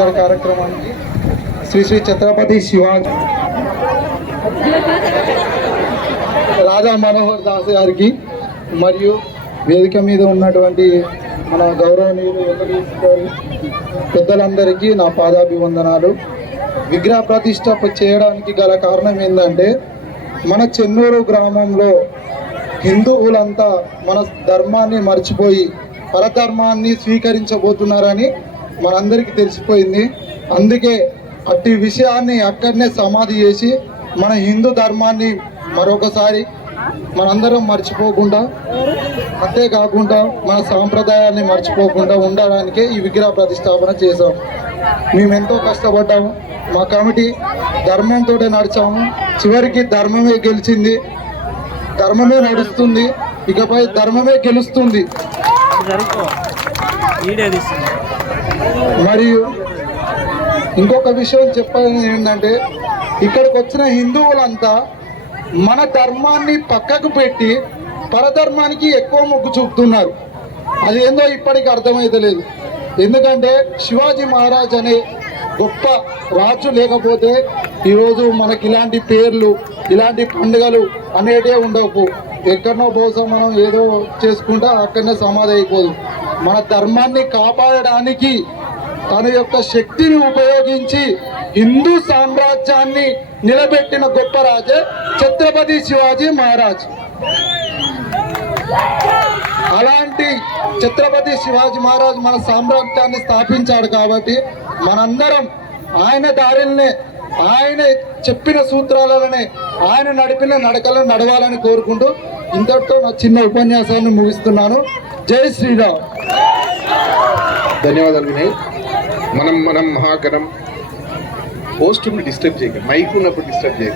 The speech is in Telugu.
ఇంతటి కార్యక్రమానికి శ్రీ శ్రీ ఛత్రపతి శివాజీ రాజా మనోహర్ దాస్ గారికి మరియు వేదిక మీద ఉన్నటువంటి మన గౌరవనీయులు పెద్దలందరికీ నా పాదాభివందనాలు. విగ్రహ ప్రతిష్ట చేయడానికి గల కారణం ఏంటంటే మన చెన్నూరు గ్రామంలో హిందువులంతా మన ధర్మాన్ని మర్చిపోయి పరధర్మాన్ని స్వీకరించబోతున్నారని మనందరికీ తెలిసిపోయింది. అందుకే అట్టి విషయాన్ని అక్కడనే సమాధి చేసి మన హిందూ ధర్మాన్ని మరొకసారి మనందరం మర్చిపోకుండా అంతేకాకుండా మన సాంప్రదాయాన్ని మర్చిపోకుండా ఉండడానికే ఈ విగ్రహ ప్రతిష్టాపన చేశాం. మేము ఎంతో కష్టపడ్డాము. మా కమిటీ ధర్మంతో నడిచాము. చివరికి ధర్మమే గెలిచింది. ధర్మమే నడుస్తుంది. ఇకపై ధర్మమే గెలుస్తుంది. మరియు ఇంకొక విషయం చెప్పాలి ఏంటంటే ఇక్కడికి వచ్చిన హిందువులంతా మన ధర్మాన్ని పక్కకు పెట్టి పరధర్మానికి ఎక్కువ మొగ్గు చూపుతున్నారు. అది ఏందో ఇప్పటికి అర్థమైతలేదు ఎందుకంటే శివాజీ మహారాజ్ అనే గొప్ప రాజు లేకపోతే ఈరోజు మనకి ఇలాంటి పేర్లు ఇలాంటి పండుగలు అనేటివి ఉండవు. ఎక్కడనో బహుశా మనం ఏదో చేసుకుంటా అక్కడనే సమాధి అయిపోదు. మన ధర్మాన్ని కాపాడడానికి తన యొక్క శక్తిని ఉపయోగించి హిందూ సామ్రాజ్యాన్ని నిలబెట్టిన గొప్ప రాజే ఛత్రపతి శివాజీ మహారాజ్. అలాంటి ఛత్రపతి శివాజీ మహారాజ్ మన సామ్రాజ్యాన్ని స్థాపించాడు కాబట్టి మనందరం ఆయన దారిల్నే ఆయన చెప్పిన సూత్రాలనే ఆయన నడిపిన నడకలను నడవాలని కోరుకుంటూ ఇంతటితో నా చిన్న ఉపన్యాసాన్ని ముగిస్తున్నాను. జై శ్రీరామ్. ధన్యవాదాలు వినయ్. మనం మనం మహాగణం. పోస్ట్ని డిస్టర్బ్ చేయక మైక్ ఉన్నప్పుడు డిస్టర్బ్ చేయక